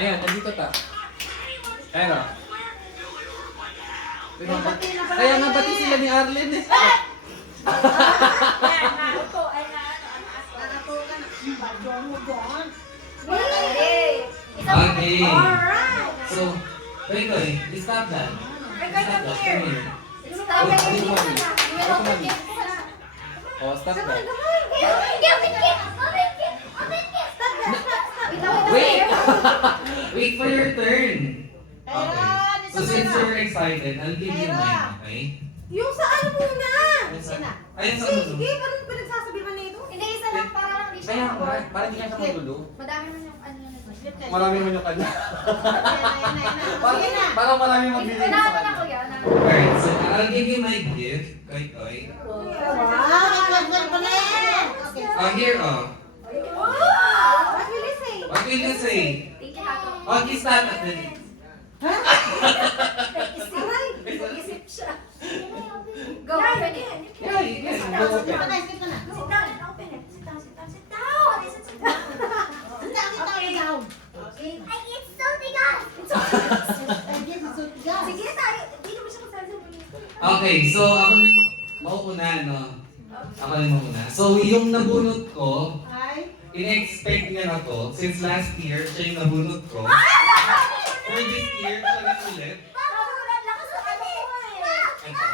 Ayan, nandito ta. Ayan o. Kaya nga pati sila ni Arlen eh. Naruto ay Nakato ka na. Badyon mo doon. Okay. Alright. So, Koy, stop that. Koy, Stop come that. here. Come here. Stop it. Hindi ka na. Oh, stop that. Wait! Wait for your turn. Okay. So since you're excited, I'll give you mine, okay? Yung sa ano muna? Ayun sa ulo. Hindi, parang pinagsasabi man na ito. Hindi, isa lang para lang di siya. Kaya nga, parang hindi ka siya magulo. Madami man yung ano na ito. Marami naman yung kanya. Sige na. Parang marami mabili sa Inaano na kanya. ko yan. Alright, so I'll give you my gift, Koy. Wow, nagwagwag pa na yan. Okay. Here, oh. What will you say? What will you say? Thank you, Hato. Oh, kiss that at the... Isip siya. Go, open it. Yeah, you can. Go Sit open. na, sit na. Sit down and open it. Sit down, sit down, sit down. Sit down. Sit down, sit down, sit down. Okay. Ay, it's so tigas. It's so Ay, di, masuk ka. Sige tayo. Hindi naman siya magsasabi. Okay, so ako na yung mauuna, no? Ako na yung mauuna. So, yung nabunot ko, Ay. in-expect niya na to, since last year, siya yung nabunot ko. For this year, siya rin ulit. Sobrang lakas ng ano ko eh. Ito.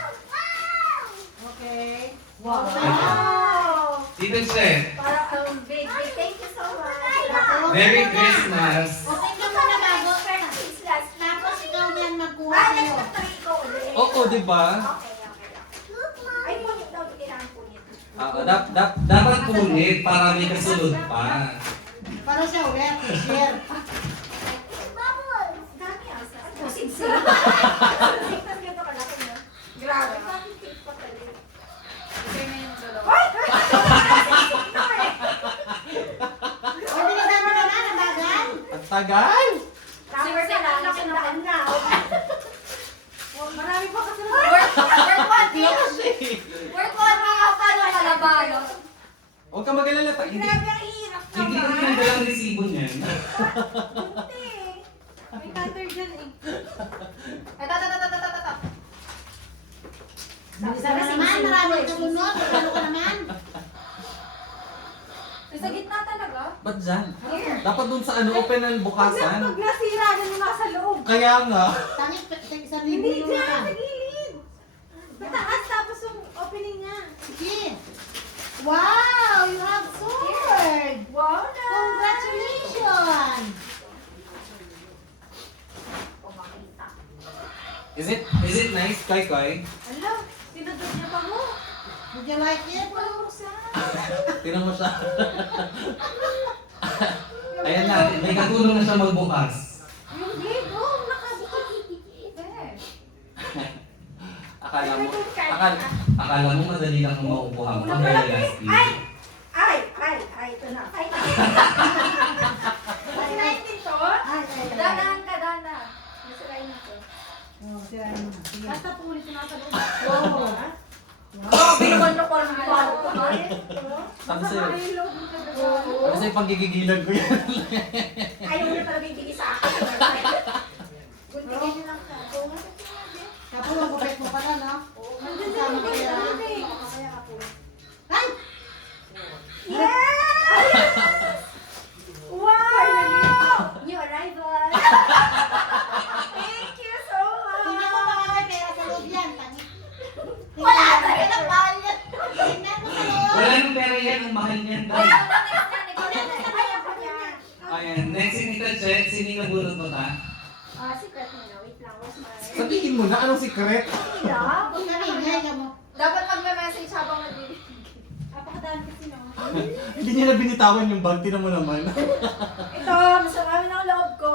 Okay. Wow. Tito Chef, Parang big. Thank you so much. Merry Christmas! Okay ka muna bago. Christmas. Tapos ikaw yan magkuha Ah, sa'yo. nagtatry ko ulit. Oo, di ba? Okay. Ay, punit daw. Kailangan punit. Dapat punit para may kasunod pa. Para siya ulit. Share. Bubbles! Dami asa. Sigsig. Sigsig ganito kalaki na. Grabe. Bakit cake pa talaga? Ibigay na yung dalawa. Ay! O, binigay mo naman ang bagal. Ang tagal! Number na lang. Sandaan na. Marami pa kasi Work one day. Work one day ako pa ng kalabalo. Huwag ka mag-alala. Hindi Grabe ang hirap hindi ko naman. tinanggal ang resibo niyan. Hindi. may cutter dyan eh. Ito. Bilisan na naman, marami ka munod. Ano ka naman? Sa gitna talaga? Ba't dyan? Dapat dun sa ano, open ang bukasan. Pag nasira na yung nasa loob. Kaya nga. Tangit, isang Hindi libo dyan. ka. Sa gilid. Mataas tapos yung opening niya. Sige. Wow, you have sword. Wow na. Congratulations. Kung makita. Is it nice, Koy? Ala, sinadod niya pa mo. Did you like it? Walang sa. Tingnan mo siya. Ayan na, may katulong na siya magbukas. Yung dito, nakabukas. Akala mo madali lang makukuha mo. Ang very last year. Ay, ito na. Ay, Masirain to? Ay. Danaan ka, Dana. Masirain na to. Oh, sira mo na. Sige. Basta pulis na nasa loob. Oh. Oh, binukon-lukon mo ko. Sabi sa'yo. Masama yung loob mo talaga. Kasi paggigigilan ko yan. Ayaw mo na talaga ibigay sa akin. Guntingin niyo lang ka. Oo nga, Tapos ang gupit mo pala, no? Nandun din Kasama yung ko dito. yan. Kaya ka po. Ay! Yes! Wow! New arrival! Thank you so Tingnan mo much! baka may pera sa loob yan. Tangit. Wala talaga ng mahal yan! Tingnan mo sa loob. Wala nang pera yan, ang mahal niyan. Ay, ang next na, Ayaw ko yan. Ayan, next si Tita Chet, sino yung nabunod mo ta? Secret mo na. Wait lang. Where's my... Sabihin mo na, anong secret? Yeah? Kung namingay ka mo. Dapat magme-message habang nag-ibig. Napakadami kasi no. Hindi niya na binitawan yung bag, tinan mo naman. Ito, masama na ang loob ko.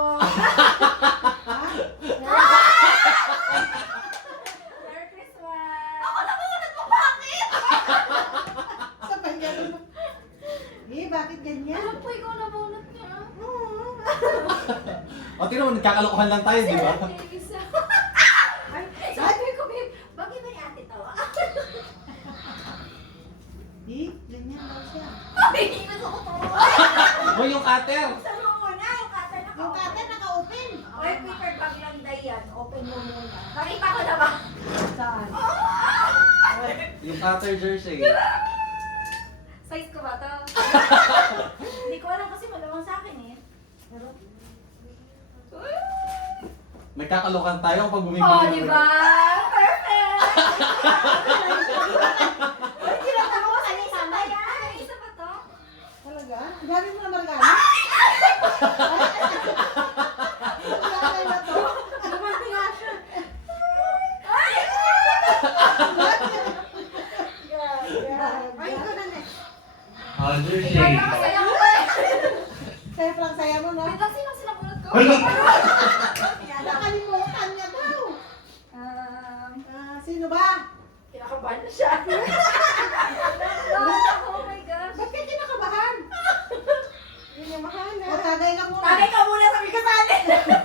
Merry Christmas! Ako na ba nagpapakit? Sabay ganun. Eh, bakit ganyan? Alam ko ikaw na bunot niya. O, tinan mo, nagkakalokohan lang tayo, di ba? Ay, sabi ko, babe, bagay ba ni ate to? Eh, ganyan daw siya. Ay, gusto ko to. O, yung cutter! Sa mo na, yung kata na Yung cutter, Oy, paper bag lang day yan. Open mo muna. Nakita ko na ba? Saan? Yung cutter jersey. Size ko ba ito? Hindi ko alam kasi malamang sa akin eh. Pero, May kakalokan tayo kapag bumibili. oh, di ba? Perfect! Uy, tinatama ko sa isa ba yan? Isa ba to? Talaga? Gabi mo na margano? Gabi na to? Lumati nga siya. Ay, ito na na. Oh, jersey. Ay, nakasaya ko eh. Kaya parang saya mo, no? Wait lang, sino sinabunod ko? Hala! Nakalimutan niya daw. Sino ba? Kinakabahan na siya. Oh my gosh. Ba't ka kinakabahan? Yun yung mahal O, tagay ka muna. Tagay ka muna sa Mikasali.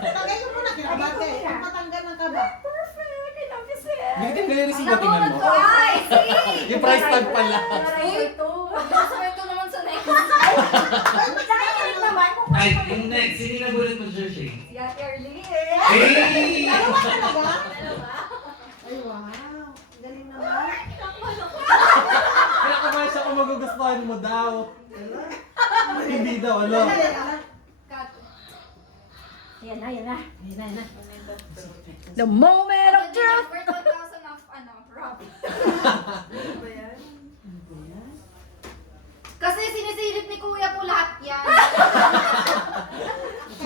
Tagay ka muna. Kinabahan ka eh. Ang matanggal ng kaba. Perfect. I love you, sis. Hindi ka nila receive tingnan mo. ko. Ay, see? Yung price tag pala. Ito. Gusto mo ito naman sa next. Nakikinig naman kung Ay, yung next. Sino nabulot mo jersey? si Ate Arlene. Hey! Dalawa talaga? Dalawa? Ay, wow. Galing naman. Kinakabahan ako. Kinakabahan siya kung magugustuhan mo daw. Hindi daw, ano? Cut. Ayan na, ayan na. Ayan na, ayan na. The moment of truth! Worth 1,000 of, Rob. Ano ba yan? Kasi sinisilip ni Kuya po lahat yan.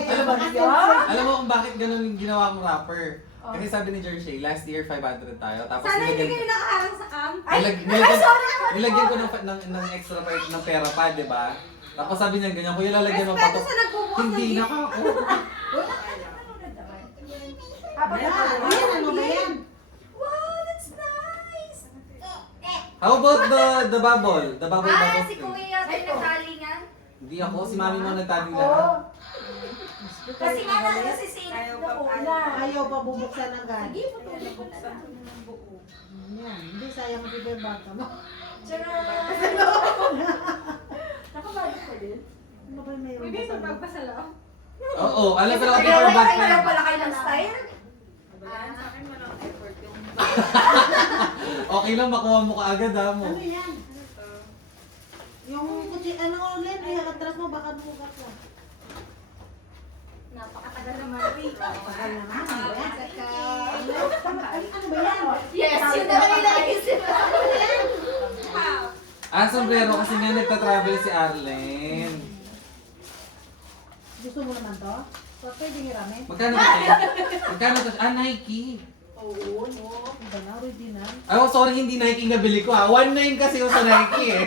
Alam mo, Kaya- alam mo kung bakit ganun yung ginawa kong rapper? Kasi sabi ni Jersey, last year 500 tayo. Tapos Sana hindi nilagyan, kayo nakaharang sa cam. nilagyan ko ng extra part ng pera pa, di ba? Tapos sabi niya ganyan, kuya lalagyan mo pa to. Hindi na ako. Ayan, ano ba yan? Wow, that's nice! How about the bubble? The bubble bubble Si thing. Kuya pinagtalingan. Hindi ako, si mami mo nagtaging lahat. Kasi nga nasisilip na una. Ayaw pa bubuksan agad. Sige, patuloy ko na lang. Yan. Hindi sayang ang paper bag ka mo. Tcharam! Nakabalik ko din. Ano ba yung mayroon Bigay sa sa magpasala. Oo, alam ko lang ang paper bag na. Ayaw pala kayo ng style? Sa akin walang effort yung Okay lang, makuha mo kaagad ha mo. Ano yan? Yung kutsi, ano ulit? May atras mo, baka bugat ka. Napakatagal naman. Tagal na nga. Ano ba yan? Ano ba yan? Yes, yun na lang naiisip. Sombrero kasi nga nagta-travel si Arlen. Gusto mo naman to? Pwede hiramin? Magkano ba ito? Magkano to? Nike. Oo, no. Iba na, original. Oh, sorry, hindi Nike yung nabili ko ha. 1.9 kasi yung sa Nike eh.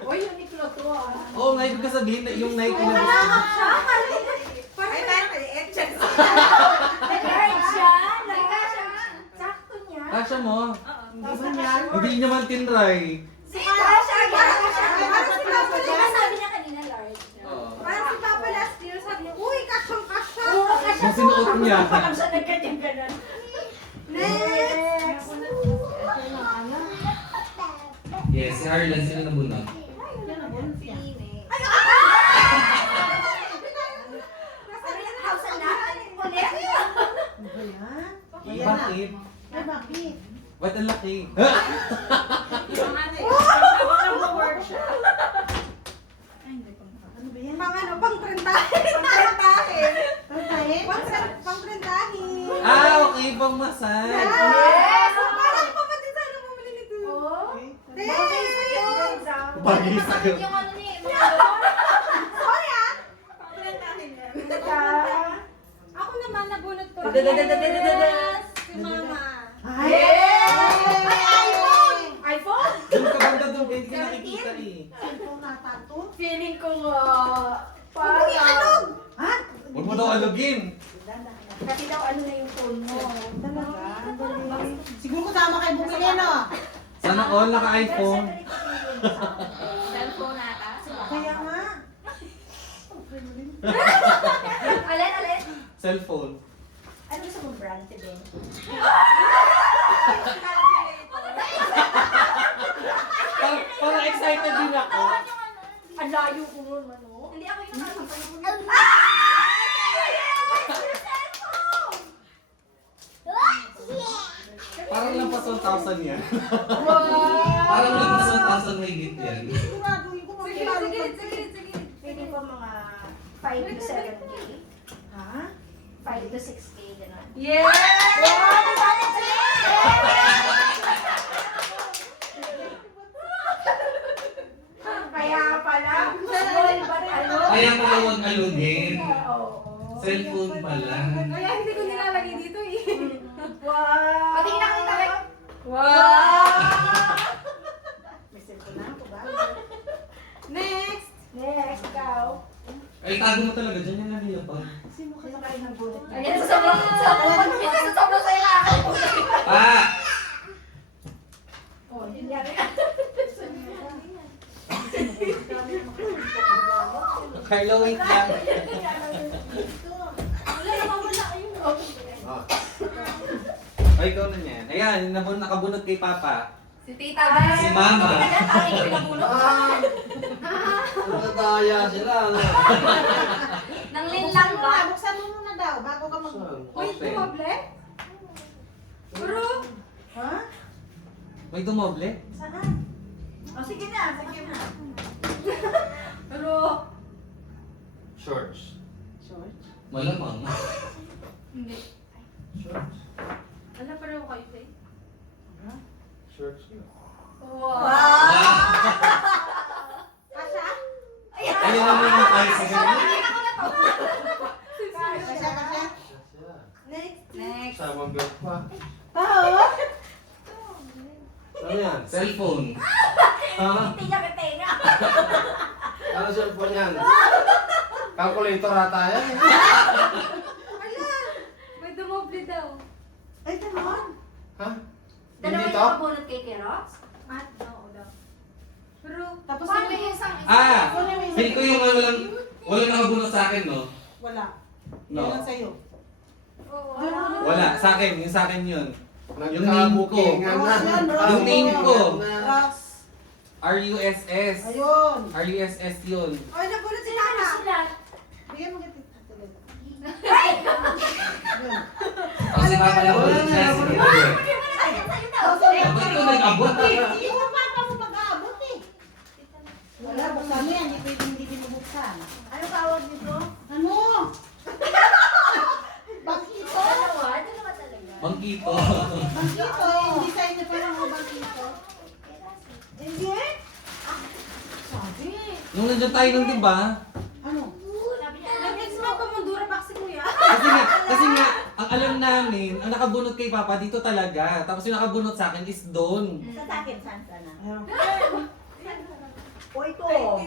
Uy, Uniqlo to ah. Oo, nga ibig ko sabihin na yung Nike na gusto ko. Ay, tayo kay Etchan. Nag-hard siya. Nag-hard siya. Sakto niya. Kasya mo. Hindi ba yan? Hindi naman tinry. Si Kasha, Kasha. Parang si Papa last. Sabi niya kanina, large. Oo. Parang si Papa last year sabi niya, uy, kasyang-kasya. Oo, Kasha. Yung sinuot niya. Parang siya nagkanyang-ganon. Next! Yes, si Arlen, sino nabunod? Yan ang bonus yan. House and lot. Ulit. Ano ba yan? Ayan na. Bakit? Ay, bakit? Ba't ang laki? Yung ano eh, pang work siya. Ano ba yan? Pang ano, pang trentahin. Pang trentahin. Tantahin? Pang trentahin. Okay, pang masal. Yes! Parang kapatid sana bumili nito. Oh. Thanks! Bagay sa'yo. Yung ano ni, Sorry ah! Pang trentahin yan. Ako naman nabunot ko. Yes! Si Mama. Ay! Ay, iPhone! iPhone? Doon ka banda doon, kaya hindi ka nakikita eh. Cellphone na tato? Feeling ko nga, Uy, ano? Ha? Huwag mo daw alugin. Kasi daw ano na yung phone mo. Talaga? Ang galing. Siguro kasama kayo bumili, no? Sana all naka-iPhone. Cellphone ata. Kaya nga. Alin? Cellphone. Ano gusto mong brand, Tibin? Parang excited din ako. Ang layo ko nun, ano? Hindi ako yung nakakapag. Parang lampas 1,000 yan. Wow! Parang lampas 1,000 may git yan. Siguraduhin ko Sige, magkano. sige. Pwede po mga 5 to 7K. Ha? 5 to 6K, gano'n. Yeah! Wow! Nasalit siya! Kaya pala. Gold ba ano? Kaya pala huwag alunin. Oo. Cellphone pala. Kaya hindi ko nilalagay dito eh. Wow! Pati nakita ko. Wow! May cellphone na ako ba? Next! Next, ikaw. Ay, tago mo talaga. Diyan yan nalilapag. Sino ka sa kayo ng bullet? Ayan, sobrang sa'yo nakakalimutan. Pa! Oh, nangyari. Carlo, wait lang. Wala naman wala. Ayun. Ay, ikaw na yan. Ayan, nakabunot kay Papa. Si Tita Bel. Si Mama. Ay, pinabulot. Nadaya sila, ano? Nang linlang ba? Buksan mo muna daw bago ka mag... Uy, Okay. tumable? Pero, Ha? May dumoble? Saan? O, sige na. Sige na. pero, Shorts. Shorts? Malamang. hindi. Shorts. Wala pa rin kayo eh. Shorts. Wow! Kasha? Ayun naman yung tayo sa ganun. Kasha, kasha? Next! Next! Sama belt pa. Oo? Ano yan? Cellphone. Hindi niya katenga. Ano cellphone yan? Calculator ata yan. Ala! May dumable daw. Ay, ganon. Ha? Dalawa Hindi yung to? mabunot kay Kerox. Ah, oo daw. Pero, Tapos paano yung- yung isang Ah! Feel ko yung walang nakabunot sa akin, no? Wala. No. Yan ang sa'yo. Oo. Wala. Sa akin. Yung sa akin yun. Nagkabukingan na. Ross yan, Ross. Yung name ko. Ross. RUSS. Ayun. RUSS yun. Ay, nabulot si Sila Tata! sila. Bigyan mo kita. Ayun. Kasi Papa nabunot siya. Sige na yun. Ayan, sa'yo daw. Ba't ito nag-abot eh? Hindi mo papa mo mag-aabot eh. Wala, buksan mo yan. Hindi pwedeng hindi binubuksan. Ano tawag nito? Ano? Bakito? Dalawa talaga. Bangkito. Bakito? Yung design niya parang mga bakito. Hindi? Sabi. Nung nandiyan tayo nun, di ba? Ano? Sabi niya, Nag-ex mo pa mundura box mo yan. Kasi nga, ang alam namin, ang nakabunot kay Papa dito talaga. Tapos yung nakabunot sa akin is doon. sa akin, saan sana? Ayun. O, ito. Wow.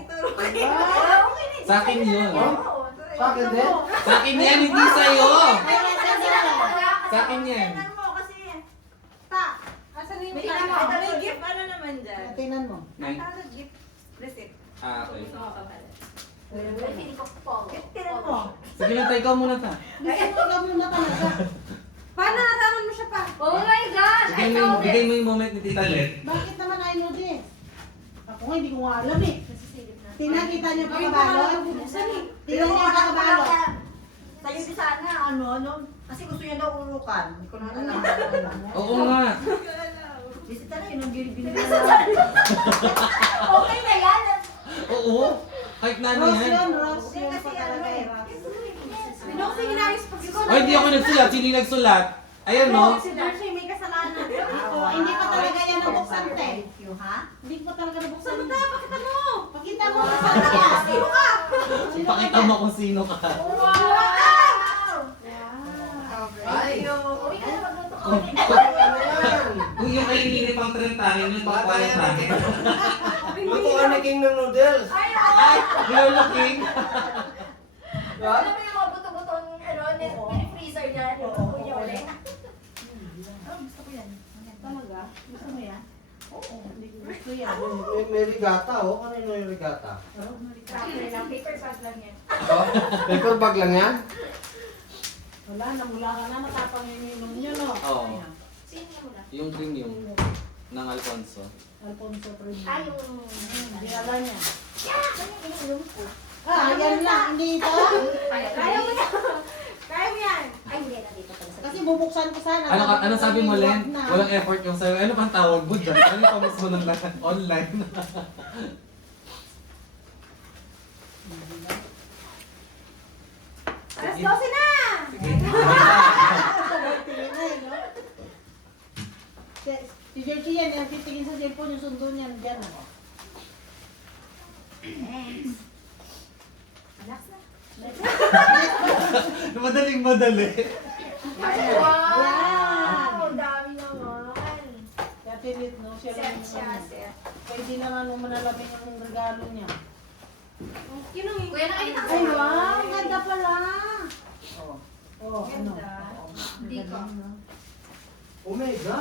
Sa akin yun. Sa akin din? Sa akin yan, hindi sa'yo. Sa akin Sa yan. mo kasi. Ta. Asan yung May ano? ano? May gift ano naman dyan? Tingnan mo. Nine. Ano gift receipt? Ah, okay. Gusto mo ka pala. Ay, feeling ko polo. Tingnan mo. Sige lang, tayo ikaw muna ta. Gusto mo ikaw muna talaga. Paano naraman mo siya pa? Oh my gosh! I saw Bigay this! mo yung moment ni Tita Let. Bakit naman I know this? Ako nga, hindi ko nga alam eh. Nasisilip na. Tinakita niyo pa Ay, kabalot? baka nabubuksan eh. Tingnan niyo pa kabalot. Sa'yo di sana, ano, kasi gusto niya daw urukan. Hindi ko na alam. Oo nga. Bisita na yun, ang binibili na Okay na yan. Oo. Kahit na ano Rose yun, yan. Rose yun pa talaga eh. Ano kasi ginayos pag Oh, hindi ako nagsulat. Sino yung nagsulat? Ayan, no? Si Darcy may kasalanan. Oo, hindi pa talaga yan nabuksan, te. Thank you, ha? Hindi pa talaga nabuksan. Saan ba? Pakita mo! Pakita mo kung saan ka. Sino ka? Pakita mo kung sino ka. Wow! Ay! Uy, ano magluto ko? Ano yan? Kung yung kalinili pang trentahin, yung pagpapayat natin. Lutuan ni King ng noodles. Ay, Ay, Lolo King. Diba? alam mo yung mga buto-buto ano, freezer niya, yung niya ulit. Oh, gusto ko yan. Talaga? Gusto mo yan? Oo, hindi ko gusto yan. May rigata, oh. Kanino yung rigata? Wrapper lang, paper bag lang yan. Oh, paper bag lang yan? Wala, namula ka na, matapang yung inom nyo, no? Oo. Ayan. Sino niya muna? Yung premium ng Alfonso. Alfonso Premium. Ay, yung... Dinala niya. Yeah! Ano yung ininom ko? Ah, yan lang, hindi ito. Kaya mo yan! Kaya mo yan! Ay, hindi. Nandito pala sa Kasi bubuksan ko sana. Ano sabi mo, Len? Na. Walang effort yung sa'yo. Ano pang tawag mo dyan? Ano yung pamis mo ng lahat? Online. Alas 12 na! Sige. Tingin na eh, no? Si Jerky yan, yung titingin sa cellphone, yung sundo niyan, dyan. Thanks. Relax na. Madaling madali. Wow! Dami naman. Kaya tinit, no? Siya lang Set siya, yung set. pwede naman mo manalamin yung regalo niya. Kuya, nakita ko. Ay, wow! Ang ganda pala! Oh, oh, ano? Ganda. Ang Di ganda, ko. no? Omega.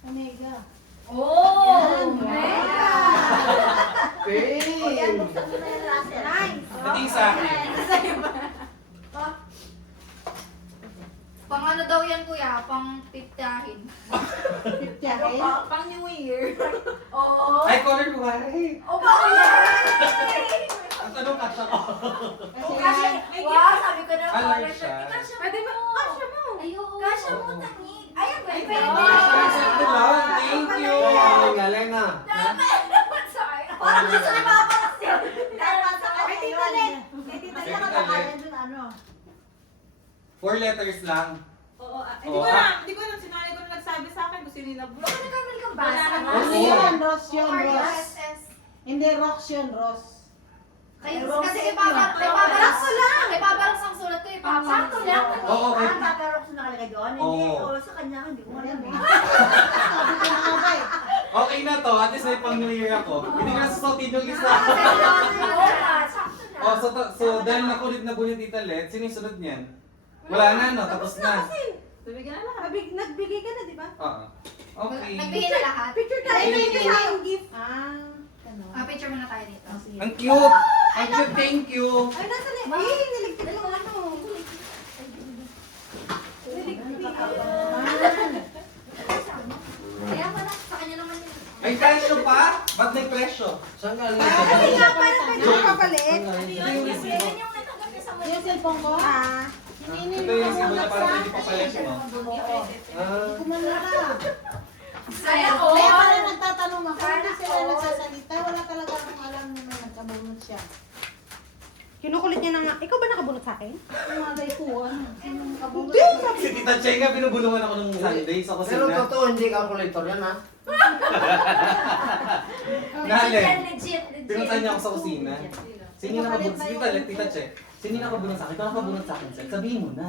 Omega. Oh! Yan, Mega! Pain. Nice! Dating sa akin. Oh. Pang ano daw yan, kuya? Pang piptahin. Piptiyahin. Pang New Year. Oo. Ay, color white. Oh, pang Ang tanong kasha ko. Kasi, Wow, sabi ko na Color color siya. shirt. Kasha mo. Pwede mo. Kasha mo. Ayun. Kasha mo, tangig. Ayan, pwede. Sakto lang. Thank you. Ay, galing na. Dami naman sa akin. Parang gusto ni Papa kasi. Dahil sa kanya. Ay, Tita Len. Ay, Tita Len, Len, nakakalan dun, ano. 4 letters lang. Oo, hindi ko alam, sinanay ko na nagsabi sa akin kung sino yung nabulok. Baka nagkamali kang Wala basa. naman. Ano yun? Ross yun, Ross. RSS. Hindi, Rox yun, Ross. Kasi ipaparaks lang. Ipaparaks ang sulat ko, ipaparaks. Sakto lang. Oo, okay. Ipaparaks na nakalagay doon. Oo. Oo, sa kanya, hindi ko alam eh. Sabi ko na nga ba eh. Okay na to. At least may pang New Year ako. Hindi ko na susutin yung isa. Oo, sakto na. Oh, so dahil nakulit na po ni Tita Let, sino yung sunod niyan? Wala na, no? Tapos na. Sabi ka na lahat. Nagbigay ka na, di ba? Oo. Okay. Nagbigay na lahat. Picture tayo. Thank Picture you. tayo yung gift. Ano? Picture muna tayo dito. Ang cute! Ang cute, thank you! Ay, nasa na? Ay, niligpit ko ano. Kaya pala, sa kanya naman yun. May presyo pa? Ba't may presyo? Saan galing Ay, nga pala, pwede Yung- mo kapalit. Ito Yan yung natanggap niya sa mga. Yung cellphone ko? Hininin Ito mo yung sa sibo niya para WhatsApp. hindi pa palit mo. Ah, Kumala ka. Kaya ko. Kaya pala nagtatanong ako, hindi sila nagsasalita. Wala talaga akong alam na nagkabunot siya. Kinukulit niya na nga. Ikaw ba nakabunot sa akin? Yung mga daypuan. Sinong kabunot? Si Tita Che nga, binubulungan ako ng Sunday sa pero kusina. totoo, hindi calculator yan ha. Nale, Legit. pinuntahan niya ako sa kusina. Sino yung nakabunot? Si Tita Let, Tita Che. Sino yung nakabunot sa akin? Ito nakabunot sa akin, Sir. Sabihin mo na.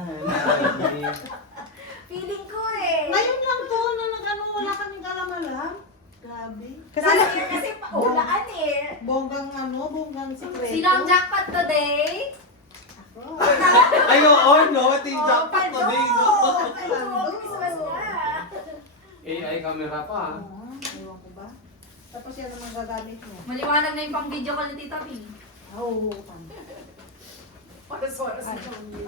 Feeling ko eh. Ngayon lang to na nag-ano, wala kaming kalamalam. Grabe. Last year kasi paulaan eh. Bonggang ano, bonggang sikreto. Sino ang jackpot today? Ako. Ay, oo, no? Ito yung jackpot today, no? Christmas na. AI camera pa. Oo, ewan ko ba? Tapos yan ang magagamit mo. Maliwanag na yung pang video call ni Tita P. Oo, Oras-oras.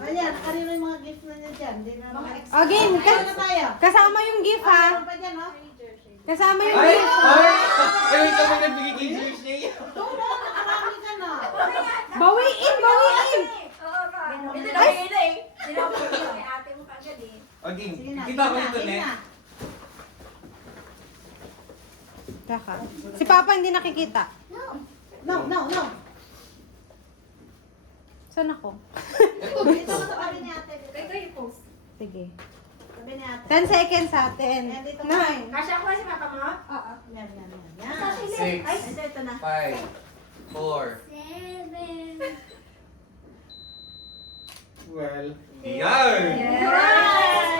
Ayan, kanino yung mga gift na niya dyan? Hindi na mga extra. Again, Kaya na tayo. Kasama yung gift ha. Meron pa dyan, ha? Kasama yung Ay! gift. Ay! Ay, wait kami nagbigay kay George niya. Oo, nakarami ka na. Bawiin, bawiin. Oo ka. Hindi na kayo na eh. Hindi na kayo kay ate mo kagad eh. Okay, Sige na, kita ko sige nito, sige Net. na. Kaka. Si Papa hindi nakikita. No. Saan ako? Dito mo sa tabi ni ate. Kayo kayo post. Sige. Tabi ni ate. 10 seconds sa atin. Ayan, dito 9. Kasha ko si Papa mo? Oo. Yan. Six. Ay, ito na. 5, 4. 7. Well, yan!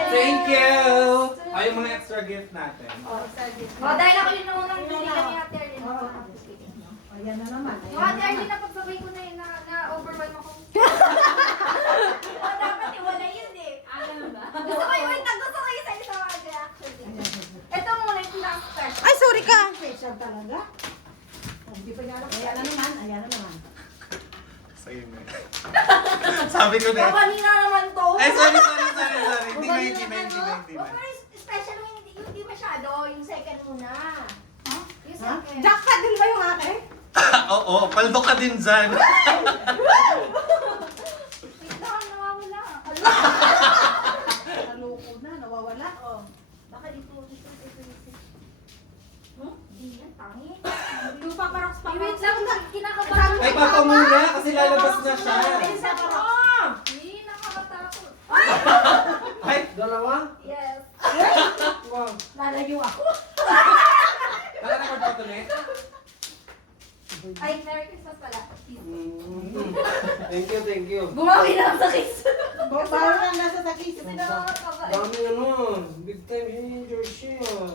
Thank you! Ay, yung mga extra gift natin. Dahil ako yung naunang bumili ni Ate Arlene. Ayan na naman. Yung Ate Arlene, napagsabay ko na yun na-overwhelm ako. Dapat iwala yun eh. Gusto ko yung gusto ko yung isa-isa mga actually. Ito muna yung last start. Ay, sorry ka. Special talaga. Oh, hindi pa niya alam. Ayan na naman. Sa'yo na. Sabi ko na. Kanina naman to. Ay, sorry. Hindi na. Huwag mo na special yung hindi masyado. Yung second muna. Yung Ha? second. Jackpot din ba yung akin? Oo, paldo ka din dyan. Wait lang, nawawala. Naloko na. ka dito. Hindi yan, tangi. Yung paparoks pa. Wait lang, kinakabahan. Ay, papa muna kasi lalabas na siya. Ay, sa paparoks. Hindi, nakakatakot. Ay, Dalawa? Yes. Wow. Lalayo ako. naka-record pa ito, Net? Ay, Merry Christmas pala. Thank you, thank you. Bumawi na ako sa kiss. Bawal lang nasa takis. Kasi nakakatawa. Dami ano, big time si Jersey ah.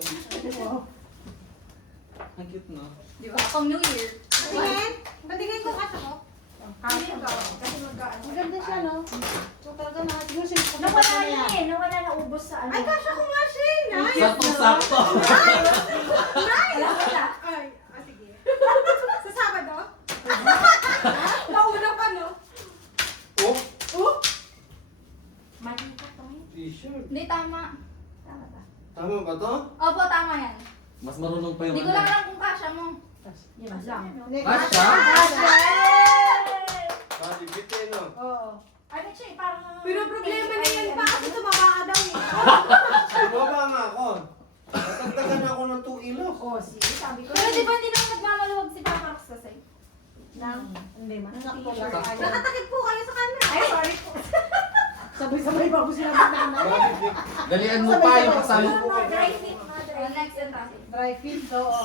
Ang cute, no? Di ba? Pang New Year. Patingin. Patingin ko kasa ko. Kasi kasi magkaano. Maganda siya, no? So talaga na, siguro siya yung Nawala na eh. Nawala na ubos sa ano. Ay, kasha ko nga siya. Nice. Sakto-sakto. Alam mo na. Ay, sige. Sa Sabado? Nauna pa, no? Oh, Mali ka to eh. t-shirt. Hindi, tama. Tama ba? Tama ba to? Opo, tama yan. Mas marunong pa yung Hindi ko lang alam kung kasha mo. Yan lang. Hindi, Kasha? Body fit eh no? Oo. Ano siya eh, parang... Pero problema na yan pa kasi tumaba ka daw eh. Bumaba nga ako. Natagdagan ako ng 2 kilos. Oo, sige, sabi ko. Pero di ba hindi naman nagmamaluwag si Papa Rox kasi? Hindi man. Anak ko lang. Sakto. Nakatakip po kayo sa camera. Ay, sorry po. Sabay-sabay ba ako sinabi na na? Body fit. Dalian mo pa yung kasama. Dry fit, mga dry. Next and last. Dry fit, oo.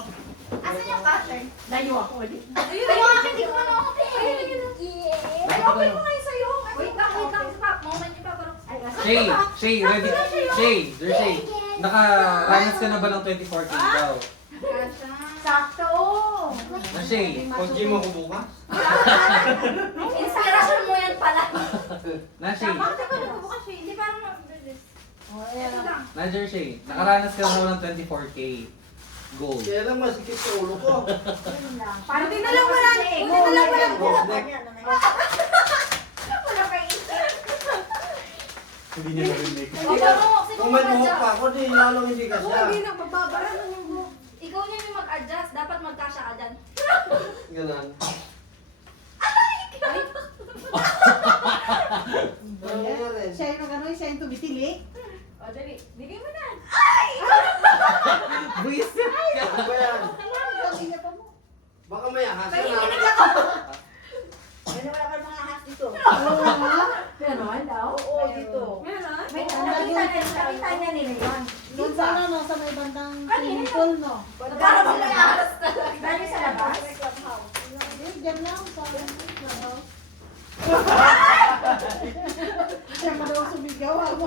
Asan yung casher? Layo ako ulit. Ayun, ayun, akin, hindi ko ano open. Ay, open mo ngayon sa'yo. Wait lang, si Papa. Moment ni Papa Rox. Ay, asan Shay, ka? Shay, ready? Shay, there's Shay. Nakaranas ka na ba ng 24K daw? Kasha. Sakto! Na Shay. Pag-gym ako bukas? Inspiration mo yan pala. Na Shay. Bakit ako nagbubukas siya? Hindi parang mabilis. Oo, ayan Ito lang. lang. Nandiyan Shay. Nakaranas ka na daw ng 24K gold. Kaya lang masikip sa ulo ko. Yun lang. Buti na lang wala. Buti na lang wala. Boss neck. Wala kang isip. Hindi niya narinig. O, Papa Rox, ikaw Kung may buhok mag-adjust. pa ako, di lalong hindi ka Oo, siya. hindi na. Magbabara na yung buhok. Ikaw yan yung mag-adjust. Dapat magkasya ka dyan. Ganun. Siya yung ano, siya yung tumitili. O, dali. Bigay mo na. Buisit ka! Ano ba yan? Sabi niya pa mo. Baka may ahas na. Ano wala ka mga ahas dito? Oo nga. Ganon daw? Oo, dito. Meron? May Oo, nakita niya nila yan. Doon sa ano, no, sa may bandang swimming pool, no? Parang may aras talaga. Dali sa labas? Eh, diyan lang, sa ano. Siya pa daw sumigaw ako.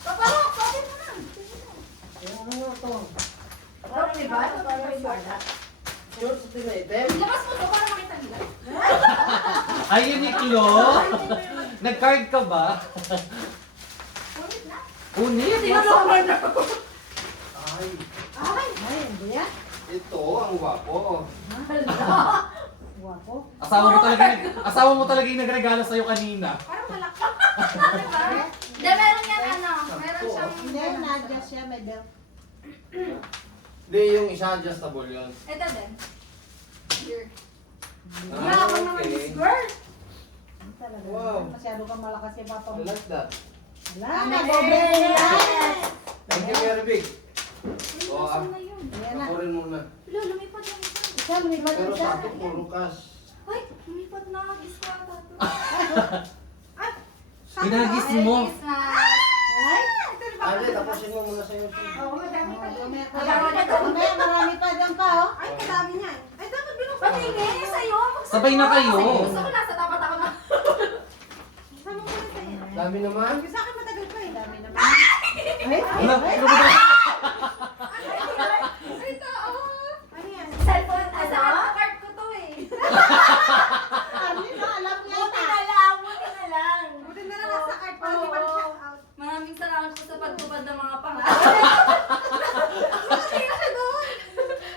Papa Rox, open mo na. Ano nga to? Parang diba? Shorts sa tinaitem? Labas mo to para makita nila. Ay, Uniqlo? Nag-card ka ba? Ulit na. Unit? Ay, Ay, hindi yan. ito ang gwapo. Guwapo. Asawa mo talaga yung nagregalo sa'yo kanina. Parang malaki. Diba? Hindi, meron yan ano. Meron siyang... Hindi, na-adjust siya, may belt. Hindi, yung isa adjustable yun. Ito din. Here. Wala ka naman okay. this girl. Talaga. Wow. Masyado kang malakas kay Papa I mo. like that. Wala, nag-obre ko yan. Thank you, very big. Ay, Oo, nasan na yun? Ayan na. Ako rin muna. Lo, lumipad lang isa. Isa, lumipad Pero siya. sa akin, puro cash. Ay, lumipad na. Giswata to. Ginagis mo. Merry Christmas. Ay, Ale, tapusin mo muna sa'yo. Oo, madami pa. mamaya marami pa dyan pa, oh. Ay, kadami niyan. Ay, dapat binuksan. Patingin sa'yo. Sabay na kayo. Gusto ko nasa tapat ako na. Sama ko na sa'yo. Dami naman. Sa akin matagal pa eh. Dami naman. Ay, Ano? ay, Ito, oh. Ano yan? Cellphone, ano? Card ko to eh. ano na, alam niya Buti na. na lang, buti na lang. Buti na lang nasa card para di pa na-shout out. Maraming salamat po sa pagtupad ng mga pangarap.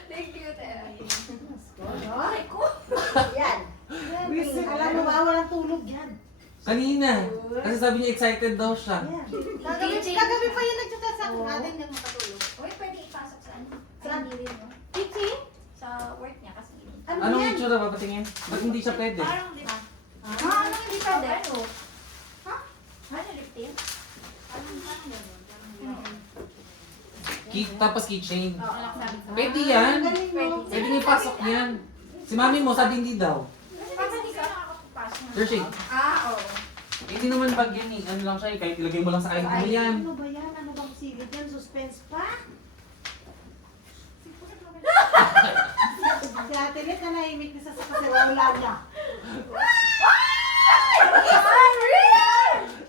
Thank you, Tera. Ay, ko. Yan. Alam mo ba, walang tulog yan. Kanina. Kasi sabi niya excited daw siya. Yan. Kagabi pa yun nagchat sa akin. Oo. Natin hindi makatulog. Uy, pwede ipasok sa ano? Saan? Sa gilid mo. Teaching? Sa work niya kasi. Ano Anong yan? itsura ba? Patingin. Ba't hindi siya pwede? Parang di ba? Ah, Ano hindi pwede? Ano? Ha? Ano lip tint? Parang gano'n. Tapos keychain. Oh. Pwede yan. Galing mo. Pwede niyo pasok yan. Si mami mo, sabi hindi daw. Kasi hindi ka nakakapasok. Hershey, Oo. hindi naman bag yan eh. Ano lang siya eh, kahit ilagay mo lang sa ID mo yan. Ano ba yan? Ano bang silid yan? Suspense pa? Si Ate Lit na nahimik na sa kasi wala niya.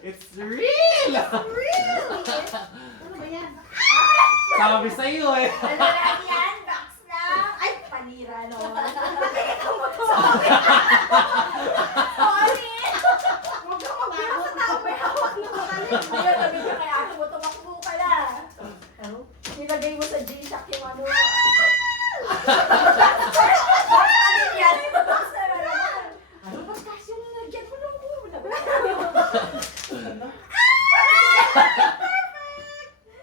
It's real! Ano ba yan? Sabi sa'yo eh. Ano lang yan? Box lang. Ay, panira no. Sorry. Huwag kang magbiro sa tao. May hawak na makalit. Ayun, sabi ka kaya ako mo, tumakbo ka na. Nilagay mo sa G-Shock yung ano. Box na din yan. Box na naman. Ano ba kasi yung nilagyan mo nung muna?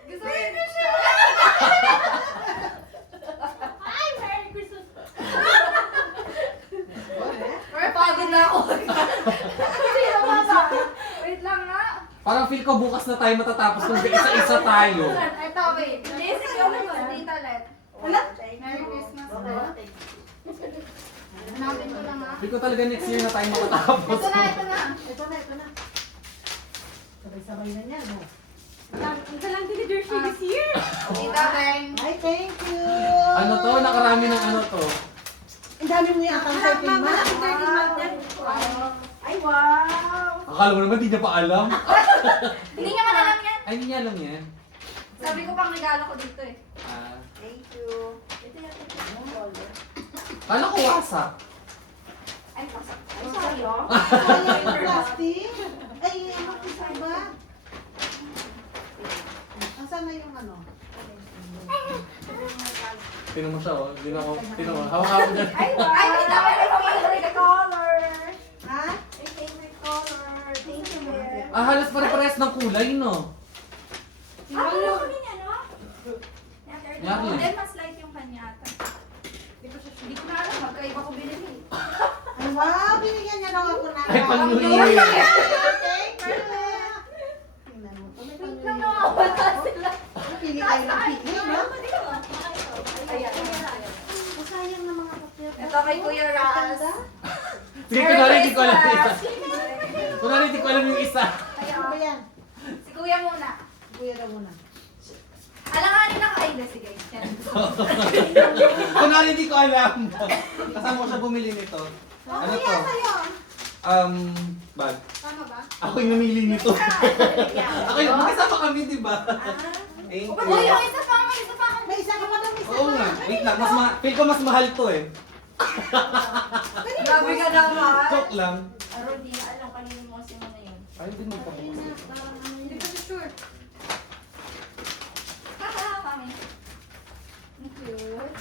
Gusto mo yun siya? Ay, Merry Christmas! Ay, pagod na ako. Hindi naman ba? Wait lang nga. Parang feel ko bukas na tayo matatapos kung isa-isa tayo. Ito, wait. Basic yung naman. Dito ulit. Wala? Merry Christmas ulit. Hanapin ko lang ha. Feel ko talaga next year na tayo matatapos. Ito na, ito na. Ito na, ito na. Sabay-sabay na niya, no? Ang lang din ni Hershey this year. Tita Beng. Ay, thank you! Ano to? Nakarami ng ano to. Ang dami mo yata ang second month. Malaking 30 month yan. Ay, wow! Akala mo naman di niya pa alam. Hindi niya man alam yan. Ay, hindi niya alam yan. Sabi ko pang regalo ko dito eh. Ah, Thank you. Ito yung kala ko wasak. Ay, pasak. Ay, sorry oh. Sayang yung plastic. Ay, ano isa ba? Asan na yung ano? Tinan mo siya oh. Hindi na ako. Tinan mo. Hawak-hawak dyan. Ay, wow! Ay, ito yung favorite color. Ha? My favorite color. Thank you, Mel. Ah, halos pare-parehas ng kulay, no? Ah, ano ko niya, no? Yari. Then, mas light yung kanya ata. Hindi ko na alam. Magkaiba ko binili. Ay, wow! Binigyan niya daw ako na. Ay, pang New Year. Thank you! Tingnan mo. Wait lang, nakawala sila. Pili kayo ng pili, no? Ayan. Masayang na mga papel. Ito kay Kuya Raz. Sige, kunwari di ko alam yung isa. Kunwari di ko alam yung isa. Ano ba yan? Si Kuya muna. Kuya daw muna. Alanganin na kayo. Sige. Yan. Kunwari di ko alam. Kasama ko siya bumili nito. Ano to? Bag. Tama ba? Ako yung namili nito. Ako yung, magkasama kami, di ba? Thank Uy, you. yung isa pa. May isa pa. May isa ka pa daw, may isa Oo pa. nga. Wait lang, feel ko mas mahal to eh. Grabe ka naman. Joke lang. Aro, di na alam kanino mo si na yun. Ay, hindi mo pa bukas ito. Hindi ko so sure. Haha, kami. Ang cute.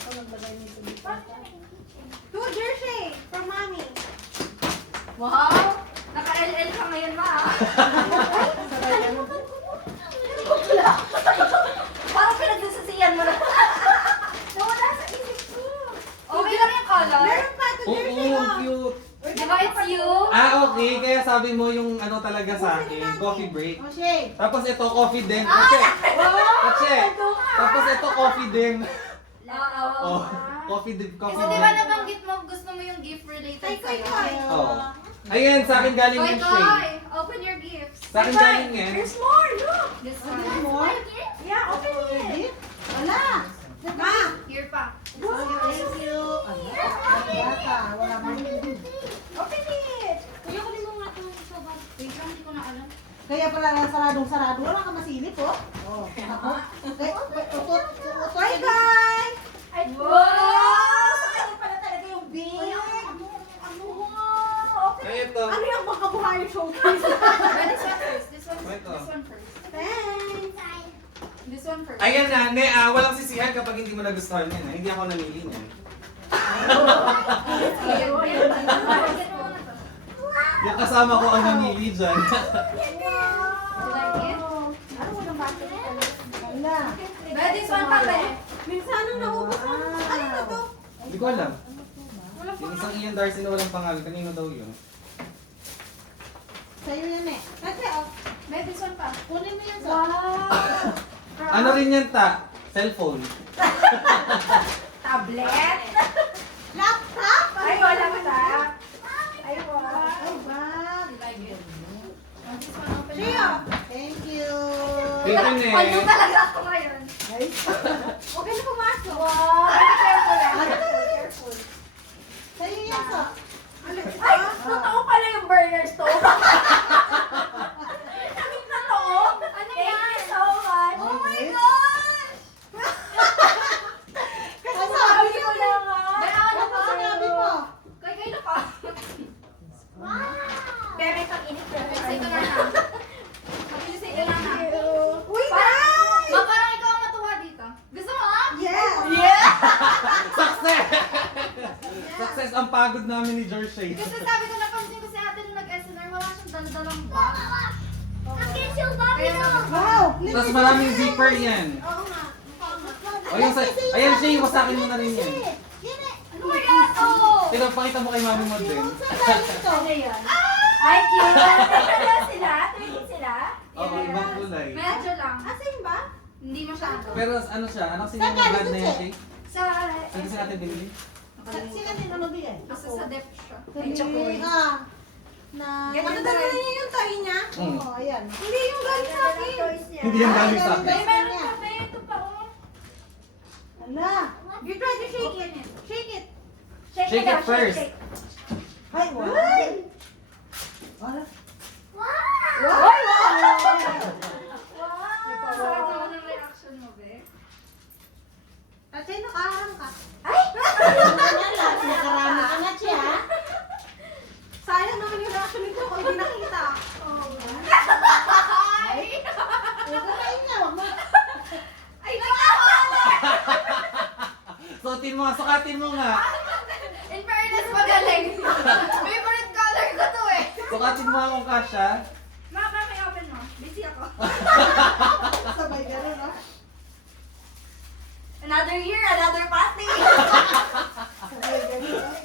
To Hershey from mommy. Wow! Naka-LL ka ngayon, ma. Parang pinagsasasiyan mo na. Nawala sa isip ko. Okay lang yung color. Meron pa to Oo, Hershey. cute. Di ba it's you? Ah, okay. Kaya sabi mo yung ano talaga sa akin, coffee break. O, Shay. Tapos ito, coffee din. Kasi, tapos ito, coffee din. Oo. Oh, coffee din, Kasi coffee di ba din. nabanggit mo gusto mo yung gift related Ay, sa'yo? Oh. Ayan, sa akin galing Koy, yung shade. Koy! Open your gifts. Sa akin galing yan. There's more, look! This one. There's more? Yeah, open it. Ready? Wala. Ma! Here pa. Thank you. Yata, wala man. Open it! Kuya, kunin mo nga itong soba. Wait lang, hindi ko na alam. Kaya pala saradong-sarado. Wala ka masilip, oh. Oh, ako. Utot. Bye guys! Ay, wow! Sa kanya pala talaga yung big. Ano? Open Ay, it. ito. Ano yung makabuhay showcase? This one first. This one Ito. This one first. Thanks! This one first. Ayan na, walang sisihan kapag hindi mo nagustuhan yan. Hindi ako namili niyan. Yung kasama ko ang namili dyan. You like it? Wala. But this one pa ba? Minsan nung naubos mo. Ano na to? Hindi ko alam. Yung isang Ian Darcy na walang pangalan, kanino daw yun? Sa'yo yan eh. Kasi oh. But this one pa. Kunin mo yan sa... Wow! Ano rin yan, ta? Cellphone. Tablet. Laptop? Ay, wala ka ta. Ay, wala. Ay, bag. Rio. Thank you. Tingnan Ano eh. talaga ako ngayon? Ay, Huwag ka na pumasok. Wow. Be careful lang. Careful. sa'yo yan sa. Ay, totoo pala yung burner stove. Totoo? Ano yan? Thank you so much. Oh my gosh! Kasi Sabi ko lang ah. ano po sinabi mo? Kay na pa. Wow! Bebe, pag init ko. Ito na na. Mabilis ito na na. Uy, Ma, parang ikaw ang matuwa dito. Gusto mo ah? Yes! Yeah! Success! Success ang pagod namin ni George. Kasi sabi ko, napansin ko si ate nung nag-SNR, wala siyang daladalang bag. Ang cute yung bag Wow! Tapos maraming zipper yan. Oo nga. O yung sa... Ayan, Shay, wasakin mo na rin yan. Yan eh. Ano ba yan? Oh! Tingnan, pakita mo kay mami mo din. Saan galing to? Ano yan? Ay, cute! Tingnan sila? Tingnan sila? Oo, ibang kulay. Medyo lang. Asin ba? Hindi masyado. Pero ano siya? Anong Saan sinyung galing brand to, na yan, Che? Shay? Sa... Saan kasi natin binili? Sila din ano bigay? Basta sa depth siya. Ay, chocolate. Na... Ganun Ano rin. niya yung tayo niya? Mm. Oo, ayan. Hindi yung galing sa akin. Hindi yan galing sa Ay, akin. May meron pa ba? Ito pa oh. Ala. You try to shake it. Shake it. Shake it first. Ay, wow. Ala. Wow! Wow! Sarap naman ang reaction mo, be. Tatay, nakaharang ka. Ay! Nakarami ka na siya. Sayang naman yung reaction nito kung hindi nakita. Ay! Huwag ka kain niya, wag mo. Ay, nakawala! Suotin mo nga, sukatin mo nga. In fairness, magaling. Favorite color ko to eh. Sukatin mo nga kung kasha. Mama, may open mo. Busy ako. Sabay gano'n, no? Another year, another party. Sabay gano'n.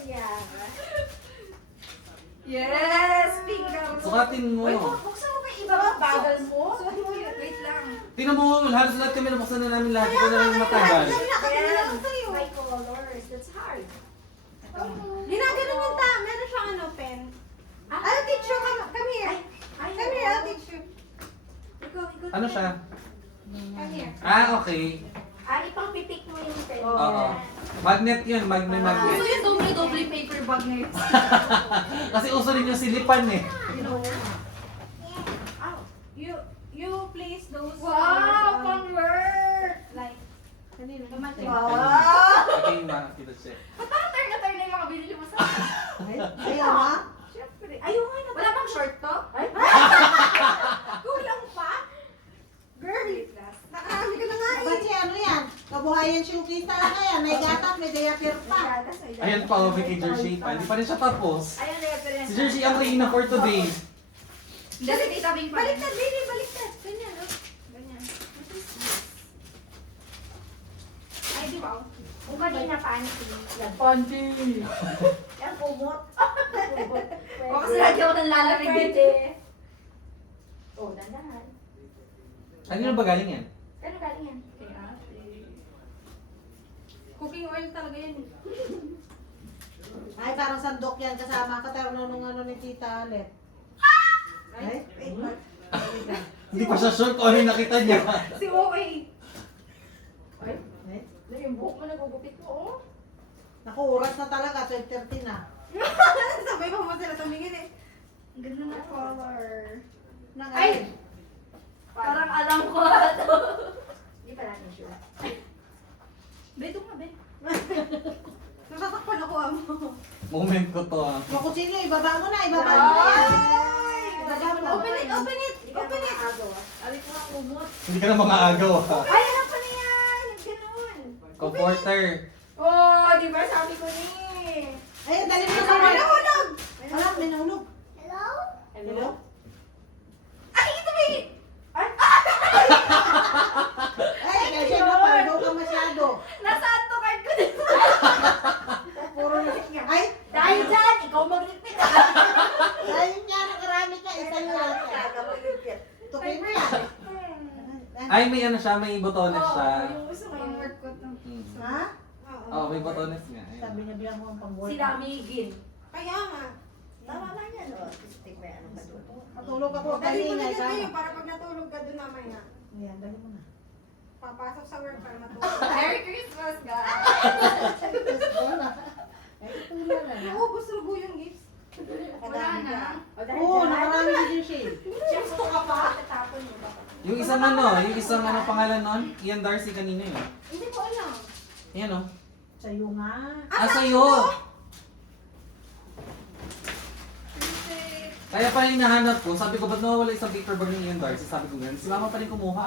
Yes! Pink girl. Sukatin mo. Uy, buksan mo kay iba ba bagal mo? Wait lang. Tingnan mo, halos lahat kami nabuksan na namin lahat. Ikaw na rin matagal. Yes. My colors. That's hard. Ginaganon yung ta. Meron siyang ano, pen. I'll teach you. Come here. Come here, I'll teach you. Ikaw. Ano siya? Come here. Ah, okay. Ipang pitik mo yung pen. Oo. Magnet yun, may magnet. Gusto yung doble paper bag ngayon. Kasi uso rin yung silipan eh. You place those. Wow! Pang-work! Like, kanina. Wow! Okay, makakita siya. Ba't parang turn na turn na yung mga binili mo sa akin? Ayaw, ha? Siyempre. Ayaw nga na. Wala bang short to? Ay? Kulang pa? Girl, nakarami ka na nga eh. Ba't siya ano yan? Kabuhayan siyungkita lang yan. May gatas, may diaper pa. Ayan pa, may kay Jersey pa. Hindi pa rin siya tapos. Ayan, reference. Si Jersey ang reyna for today. Hindi, si Tita Bing pa. Baliktad, baby, baliktad. Ganyan, oh. Ganyan. Ay, di ba? Kung kanina panty. Yan, panty. Yan, kumot. O, kasi lagi ako nang lalamig dito eh. Oh, dandahan. Ano ba galing yan? Kano galing yan? Kay ate. Cooking oil talaga yan eh. Ay, parang sandok yan. Kasama ka tayo nung ano ni Tita Alet. Ay, wait, wait. Hindi pa siya sure kung ano yung nakita niya. Si OA. Ay, yung buhok mo nagugupit mo, oh. Naku, oras na talaga. 12:30 na. Sabay pa mo sila tumingin eh. Ang ganda na color. Nang Ay! Parang alam ko ito. Hindi pa natin sure. Beto nga, be. Natatakpan ako mo. Moment ko to ah. Makusilyo, ibaba mo na. Ibaba mo na yan. Ay! Ibaba mo na. Open it, open it. Open it. Alit mo ang kumot. Hindi ka na mga agaw ah. Ay, alam ko na yan! Ganun. Comforter. Oh, di ba sabi ko ni? Ay, dali mo na. Nahulog. Wala, may nahulog. Hello? Hello? Ay, ito ba yun? Ay! Ay, kasi na pardo ka masyado. Nasa auto card ko din. Puro na. Ay, Dahil dyan, ikaw mag-repeat. dahil nga nakarami ka. Isa yung lahat. Tukin mo yan. Ay, may ano siya, may botones siya. Yung gusto mo yun. Oh, may botones nga. Ayan. Sabi niya bilang mo ang pang-work. Si Damigin. Kaya nga. Tama na yan, o. Stick may ano ka doon. Matulog ako, Dali mo na kanina dyan ka. kayo para pag natulog ka doon mamaya. Ayan, dali mo na. Papasok sa work para matulog. Merry Christmas, guys! Naubos rugo yung gifts. Wala na. Oo, nakarami din siya. Check mo ka pa. Tatapon mo ba? Yung isang pangalan nun, Ian Darcy kanina yun. Hindi ko alam. Ayan o. Sa'yo nga. Ah, sa'yo! Kaya pala yung nahanap ko, sabi ko, ba't nawawala isang paper bag ni Ian Darcy? Sabi ko ganun, si mama pa rin kumuha.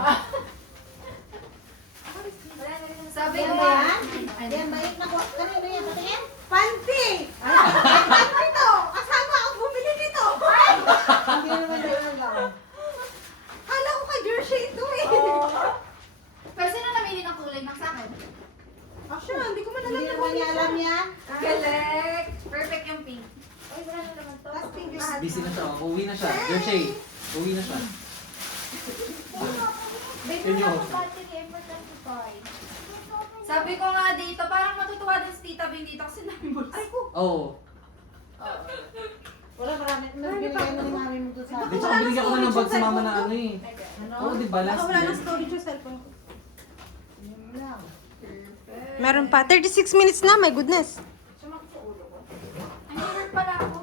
Sabi Yan ko, ba yan? Yan ba yung nakuha? Kanina yan, patingin? Panty! Panty to! Kasama ako bumili nito! Hindi naman yan lang. Kala ko kay Jersey ito eh. pero sino namili ng kulay ng sa akin? Actually, hindi ko man alam Hindi na naman niya alam yan. Galing! Perfect yung pink. Ay, wala na naman to. Tapos pink lahat. Busy na siya, uwi na siya. Jersey, uwi na siya. Babe, Yun wala yun. akong battery. Important to buy. Sabi ko nga dito, parang matutuwa din si Tita Bing dito kasi namin bulsa. Ay ko! Oo. Wala, marami. Binigay mo ni mami mo doon sa Di tsaka binigyan ko na ng bag sa mama na ano eh. Ano? Oo, di ba? Last Baka wala year. ng storage yung cellphone ko. Yun lang. Meron pa. 36 minutes na, my goodness. Sumakit sa ulo ko. Ang hirap pala ako.